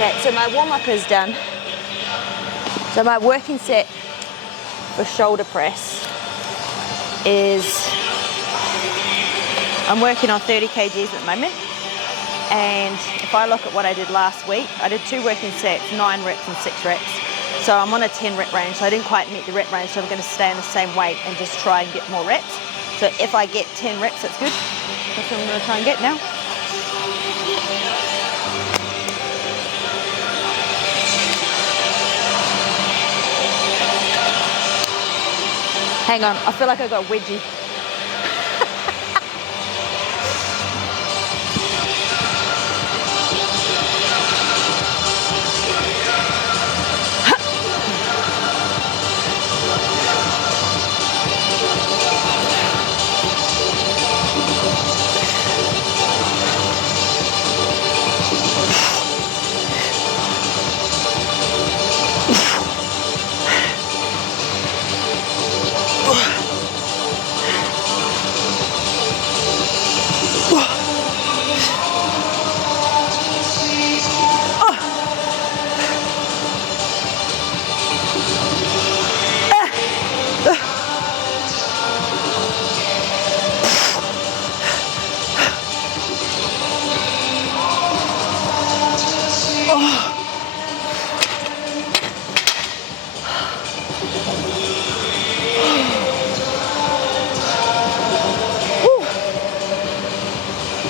Okay, so my warm-up is done. So my working set for shoulder press is, I'm working on 30 kgs at the moment. And if I look at what I did last week, I did 2 working sets, 9 reps and 6 reps. So I'm on a 10 rep range, so I didn't quite meet the rep range, so I'm gonna stay on the same weight and just try and get more reps. So if I get 10 reps, that's good. That's what I'm gonna try and get now. Hang on, I feel like I got a wedgie.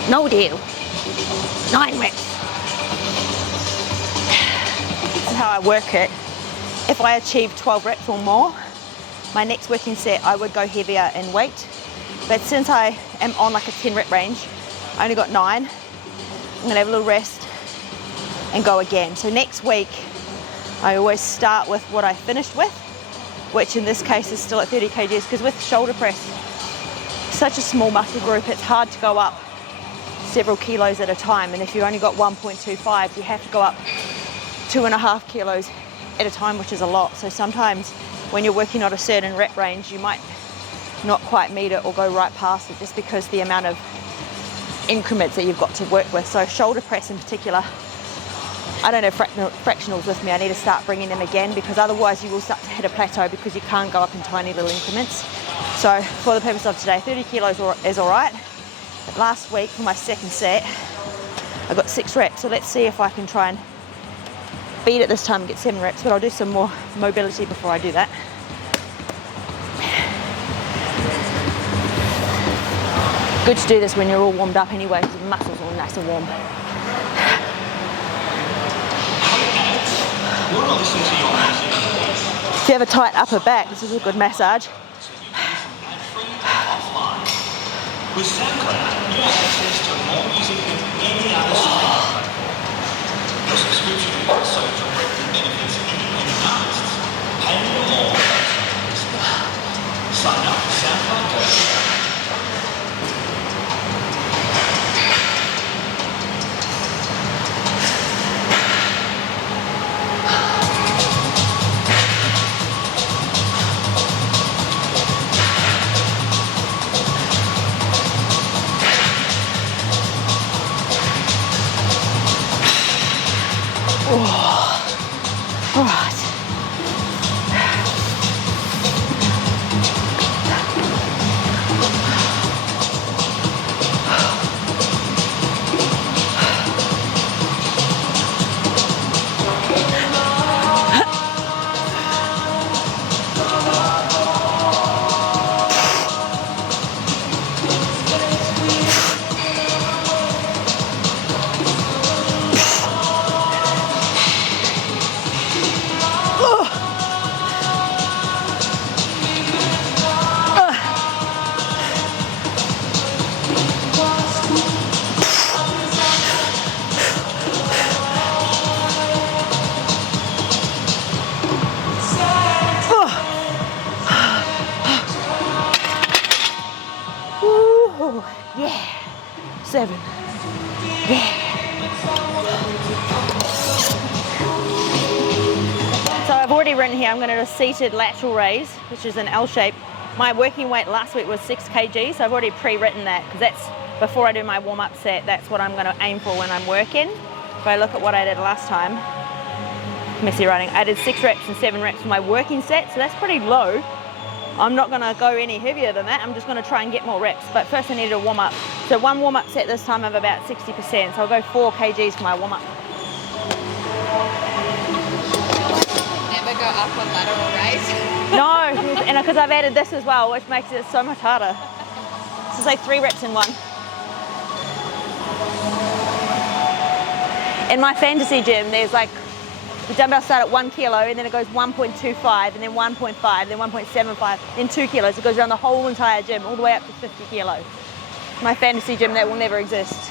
No deal. 9 reps. This is how I work it. If I achieve 12 reps or more, my next working set, I would go heavier in weight. But since I am on like a 10 rep range, I only got 9. I'm gonna have a little rest and go again. So next week, I always start with what I finished with, which in this case is still at 30 kgs, because with shoulder press, such a small muscle group, it's hard to go up several kilos at a time, and if you've only got 1.25, you have to go up 2.5 kilos at a time, which is a lot. So sometimes when you're working on a certain rep range, you might not quite meet it or go right past it, just because the amount of increments that you've got to work with. So shoulder press in particular, I don't have fractionals with me. I need to start bringing them again, because otherwise you will start to hit a plateau because you can't go up in tiny little increments. So for the purpose of today, 30 kilos is all right. Last week for my second set, I got 6 reps, so let's see if I can try and beat it this time and get 7 reps, but I'll do some more mobility before I do that. Good to do this when you're all warmed up anyway, because the muscles are all nice and warm. If you have a tight upper back, this is a good massage. With SoundCloud, you have access to more music than any other streaming platform. Your subscription will also directly benefit independent artists. Pay no more than sign up for SoundCloud. All right. Yeah. 7. Yeah. So I've already written here, I'm going to do a seated lateral raise, which is an L shape. My working weight last week was 6 kg, so I've already pre-written that, because that's before I do my warm-up set. That's what I'm going to aim for when I'm working. if I look at what I did last time, messy writing, I did 6 reps and 7 reps for my working set, so that's pretty low. I'm not gonna go any heavier than that. I'm just gonna try and get more reps. But first I need to warm up. So one warm up set this time of about 60%. So I'll go 4 kgs for my warm up. Never go up on lateral, right? No, and because I've added this as well, which makes it so much harder. So say 3 reps in one. In my fantasy gym, there's like, the dumbbells start at 1 kilo and then it goes 1.25 and then 1.5, then 1.75, then 2 kilos. It goes around the whole entire gym, all the way up to 50 kilos. My fantasy gym, that will never exist.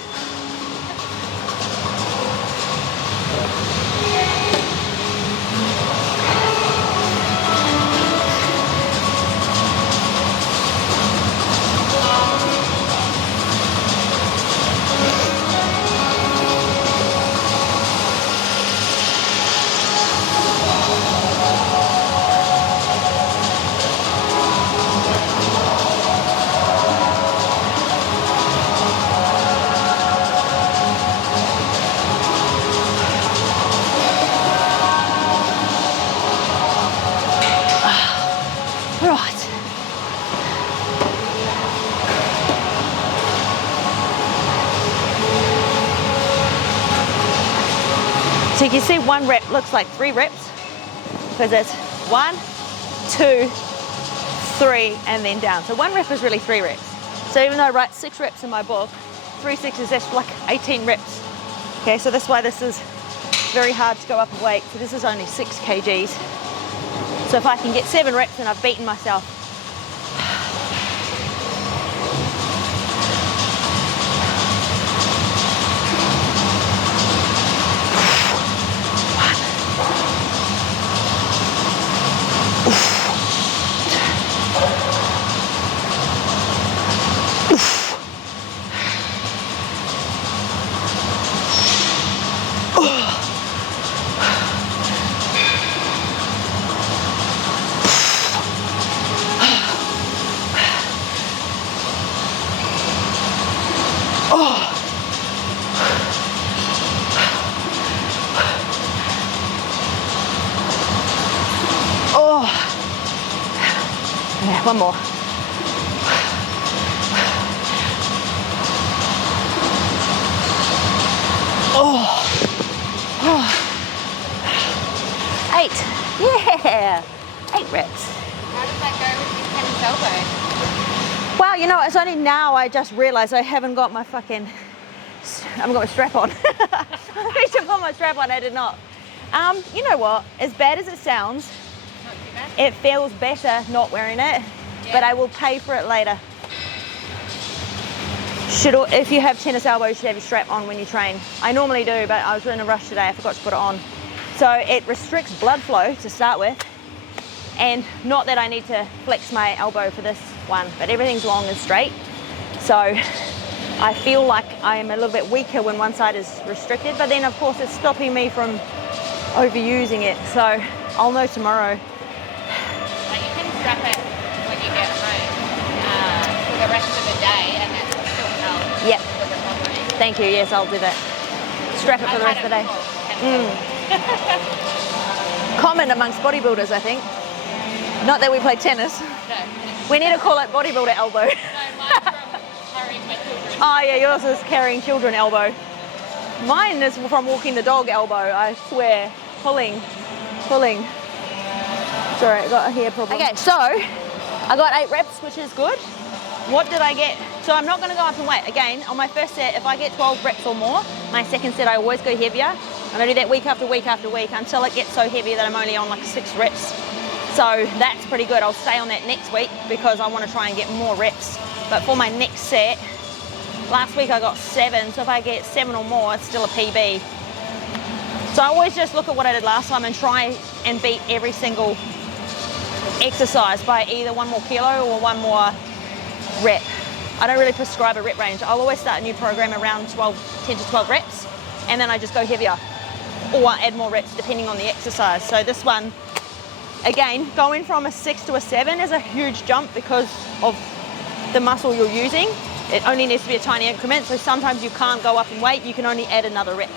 So you can see 1 rep looks like 3 reps because it's 1, 2, 3, and then down. So 1 rep is really 3 reps. So even though I write 6 reps in my book, 3 6s, that's like 18 reps. Okay, so that's why this is very hard to go up in weight. So this is only 6 kgs. So if I can get 7 reps, then I've beaten myself. Yeah, one more. Oh. 8. Yeah. 8 reps. How did that go with your tennis elbow? Well, you know, it's only now I just realized I haven't got my fucking, I haven't got my strap on. I need to put my strap on, I did not. You know what, as bad as it sounds, it feels better not wearing it, but I will pay for it later. If you have tennis elbow, you should have your strap on when you train. I normally do, but I was in a rush today, I forgot to put it on. So it restricts blood flow to start with, and not that I need to flex my elbow for this one, but everything's long and straight. So I feel like I am a little bit weaker when one side is restricted, but then of course it's stopping me from overusing it. So I'll know tomorrow. Like you can strap it when you get home for the rest of the day, and that's still held. Yep. For the recovery. Thank you, yes, I'll do that. Strap it for the rest of the day. Common amongst bodybuilders, I think. Not that we play tennis. No. We need to call it bodybuilder elbow. No, mine's from carrying my children. Oh yeah, yours is carrying children elbow. Mine is from walking the dog elbow, I swear. Pulling. Sorry, I got a hair problem. Okay, so I got 8 reps, which is good. What did I get? So I'm not gonna go up in weight. Again, on my first set, if I get 12 reps or more, my second set I always go heavier. I'm gonna do that week after week after week until it gets so heavy that I'm only on like 6 reps. So that's pretty good. I'll stay on that next week because I want to try and get more reps. But for my next set, last week I got 7, so if I get 7 or more, it's still a PB. So I always just look at what I did last time and try and beat every single exercise by either 1 more kilo or 1 more rep. I don't really prescribe a rep range. I'll always start a new program around 10 to 12 reps, and then I just go heavier or add more reps depending on the exercise. So this one, again, going from a 6 to a 7 is a huge jump because of the muscle you're using. It only needs to be a tiny increment, so sometimes you can't go up in weight, you can only add another rep.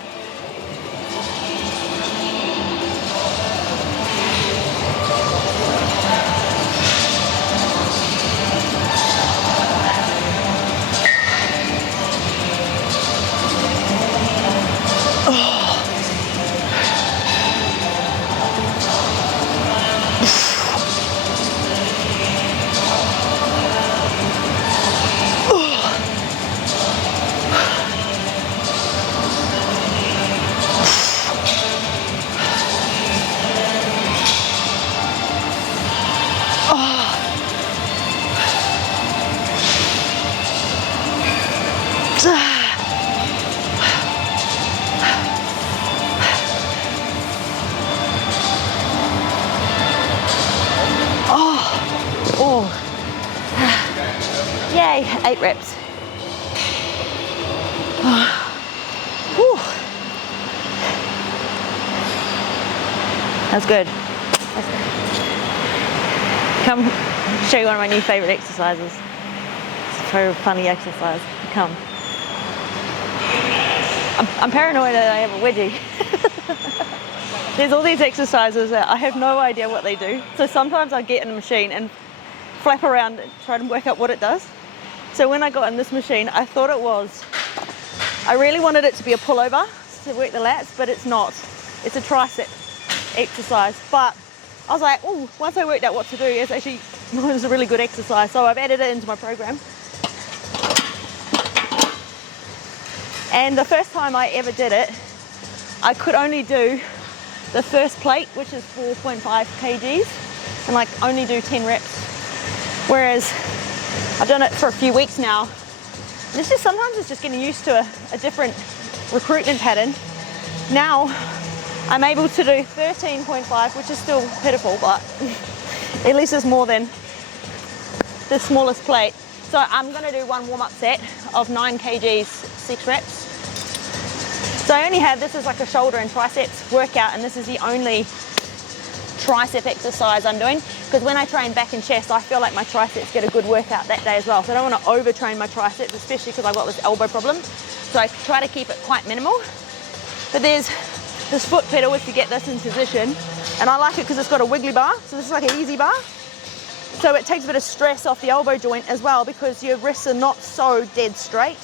Oh, yay, 8 reps. Whew. That's good. Come show you one of my new favourite exercises. It's a very funny exercise. Come. I'm paranoid that I have a wedgie. There's all these exercises that I have no idea what they do. So sometimes I get in the machine and flap around and try to work out what it does. So when I got in this machine, I thought it was, I really wanted it to be a pullover to work the lats, but it's not. It's a tricep exercise. But I was like, oh, once I worked out what to do, it was a really good exercise. So I've added it into my program. And the first time I ever did it, I could only do the first plate, which is 4.5 kgs, and like only do 10 reps. Whereas I've done it for a few weeks now. And it's just, sometimes it's just getting used to a different recruitment pattern. Now I'm able to do 13.5, which is still pitiful, but at least it's more than the smallest plate. So I'm gonna do one warm-up set of 9 kgs, 6 reps. So I only have, this is like a shoulder and triceps workout, and this is the only tricep exercise I'm doing, because when I train back and chest, I feel like my triceps get a good workout that day as well. So I don't want to overtrain my triceps, especially because I've got this elbow problem. So I try to keep it quite minimal. But there's this foot pedal if you get this in position, and I like it because it's got a wiggly bar, so this is like an easy bar. So it takes a bit of stress off the elbow joint as well, because your wrists are not so dead straight.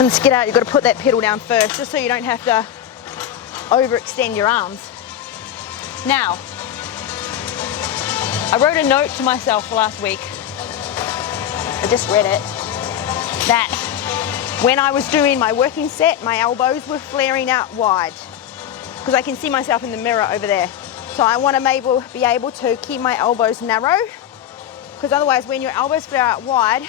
And to get out, you've got to put that pedal down first, just so you don't have to overextend your arms. Now, I wrote a note to myself last week, I just read it, that when I was doing my working set, my elbows were flaring out wide, because I can see myself in the mirror over there. So I want to be able to keep my elbows narrow, because otherwise when your elbows flare out wide,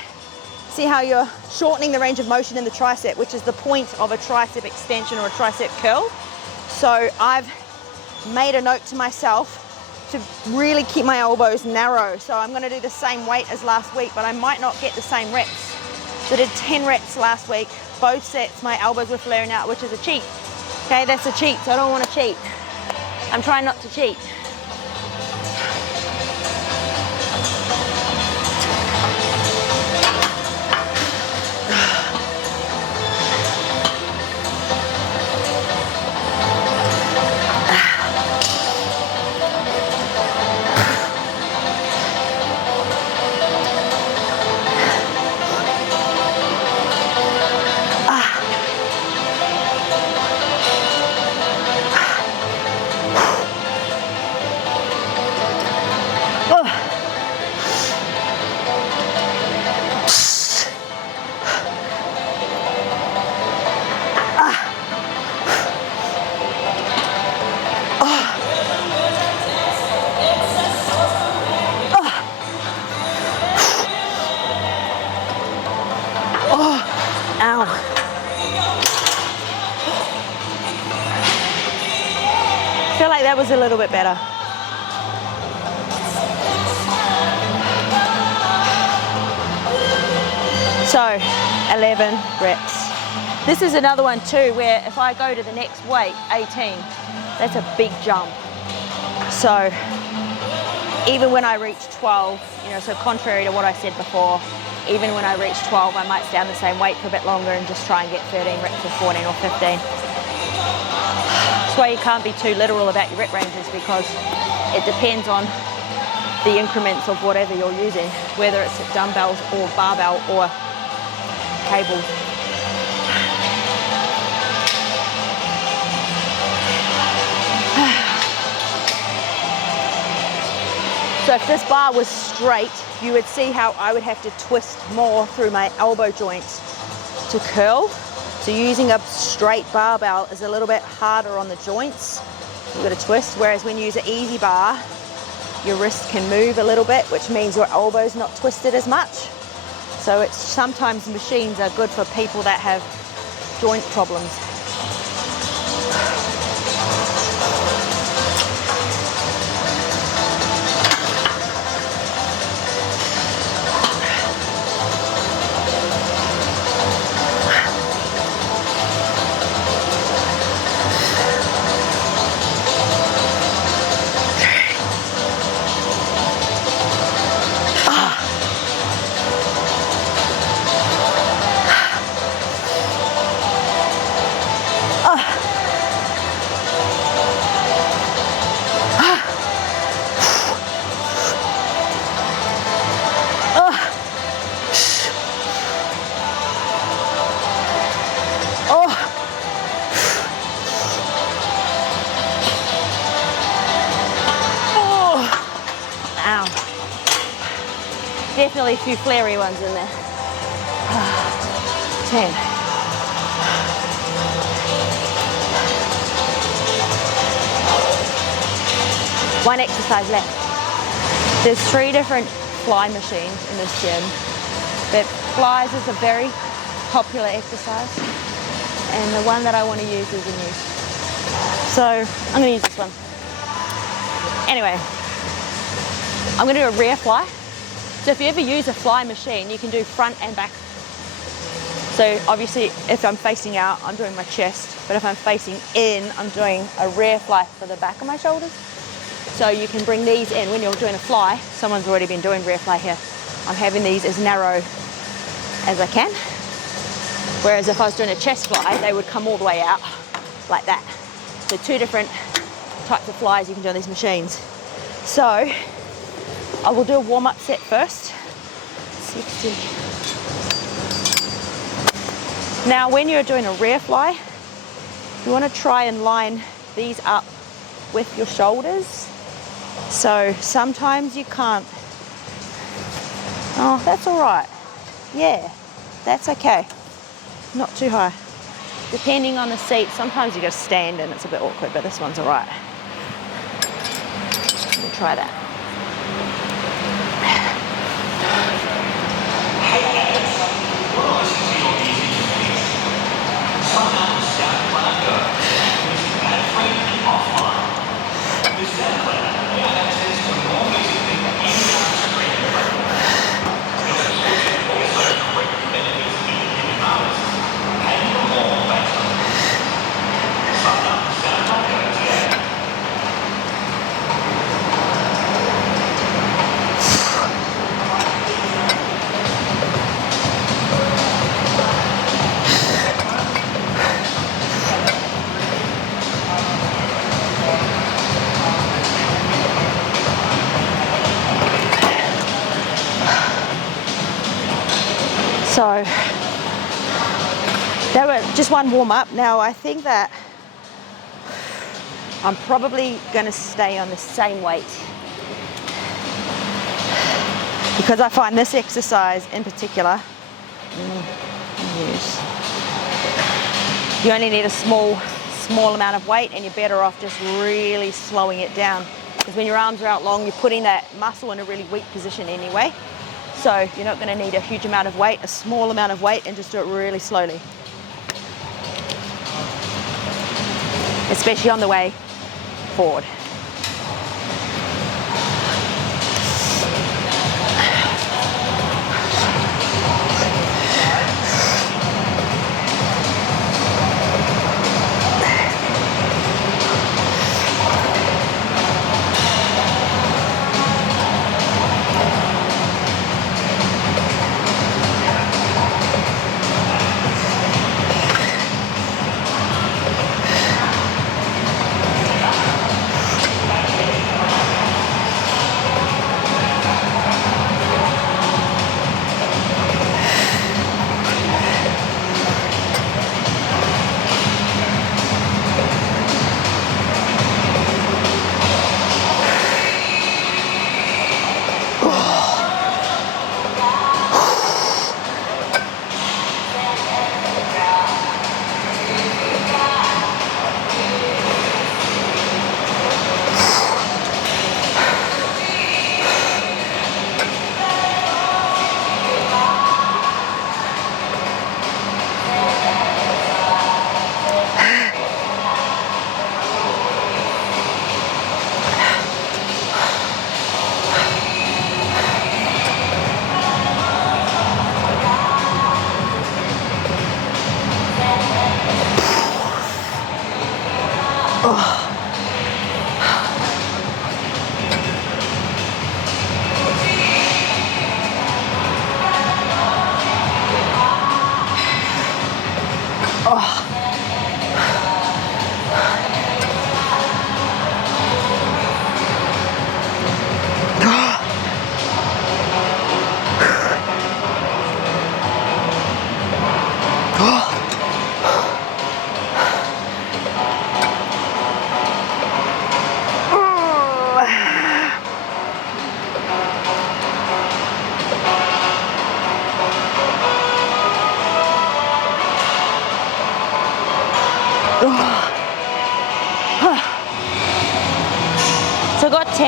see how you're shortening the range of motion in the tricep, which is the point of a tricep extension or a tricep curl. So I've made a note to myself to really keep my elbows narrow. So I'm going to do the same weight as last week, but I might not get the same reps. So I did 10 reps last week. Both sets, my elbows were flaring out, which is a cheat. Okay, that's a cheat, so I don't want to cheat. I'm trying not to cheat. That was a little bit better. So 11 reps. This is another one too, where if I go to the next weight, 18, that's a big jump. So even when I reach 12, so contrary to what I said before, even when I reach 12, I might stay on the same weight for a bit longer and just try and get 13 reps or 14 or 15. That's why you can't be too literal about your rep ranges, because it depends on the increments of whatever you're using, whether it's dumbbells or barbell or cables. So if this bar was straight, you would see how I would have to twist more through my elbow joints to curl. So using a straight barbell is a little bit harder on the joints. You've got to twist, whereas when you use an easy bar, your wrist can move a little bit, which means your elbow's not twisted as much. So it's sometimes machines are good for people that have joint problems. Definitely a few flary ones in there. 10. One exercise left. There's 3 different fly machines in this gym, but flies is a very popular exercise, and the one that I want to use is a new. So I'm going to use this one. Anyway, I'm going to do a rear fly. So if you ever use a fly machine, you can do front and back. So obviously if I'm facing out, I'm doing my chest, but if I'm facing in, I'm doing a rear fly for the back of my shoulders. So you can bring these in when you're doing a fly. Someone's already been doing rear fly here. I'm having these as narrow as I can. Whereas if I was doing a chest fly, they would come all the way out like that. So 2 different types of flies you can do on these machines. So I will do a warm-up set first. 60. Now when you're doing a rear fly, you want to try and line these up with your shoulders. So sometimes you can't. Oh, that's all right. Yeah, that's okay. Not too high. Depending on the seat, sometimes you got to stand and it's a bit awkward, but this one's all right. We'll try that. So that was just one warm up. Now I think that I'm probably going to stay on the same weight because I find this exercise in particular, you only need a small amount of weight and you're better off just really slowing it down, because when your arms are out long, you're putting that muscle in a really weak position anyway. So you're not going to need a huge amount of weight, a small amount of weight, and just do it really slowly. Especially on the way forward.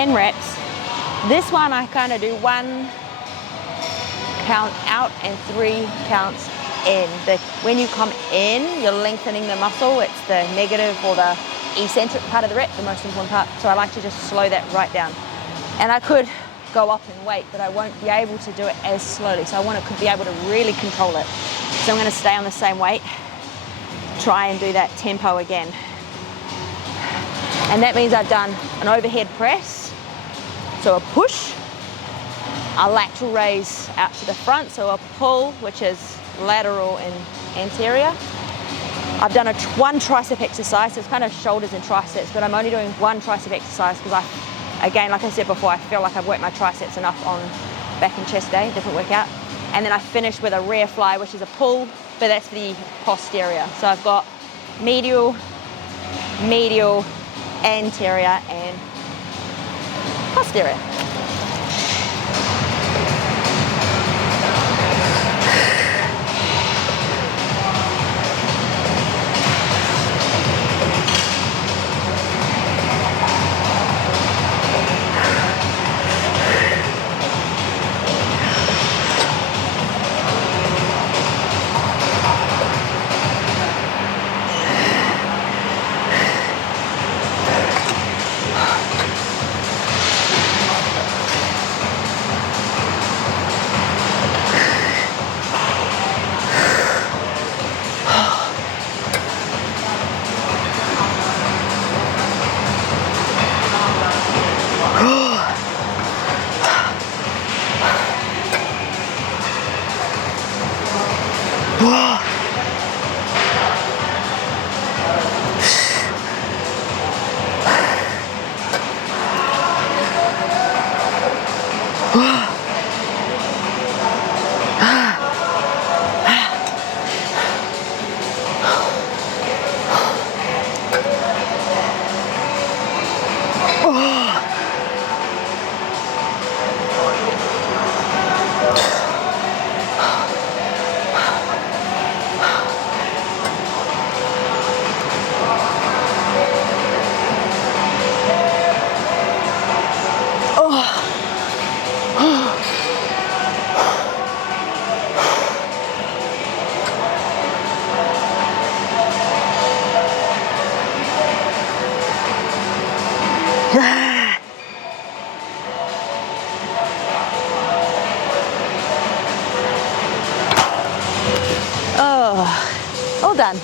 10 reps. This one I kind of do 1 count out and 3 counts in. When you come in, you're lengthening the muscle. It's the negative or the eccentric part of the rep, the most important part. So I like to just slow that right down. And I could go up in weight, but I won't be able to do it as slowly. So I want to be able to really control it. So I'm going to stay on the same weight, try and do that tempo again. And that means I've done an overhead press, so a push, a lateral raise out to the front, so a pull, which is lateral and anterior. I've done one tricep exercise, so it's kind of shoulders and triceps, but I'm only doing one tricep exercise because again, like I said before, I feel like I've worked my triceps enough on back and chest day, different workout. And then I finish with a rear fly, which is a pull, but that's for the posterior. So I've got medial, anterior, and posterior. All done.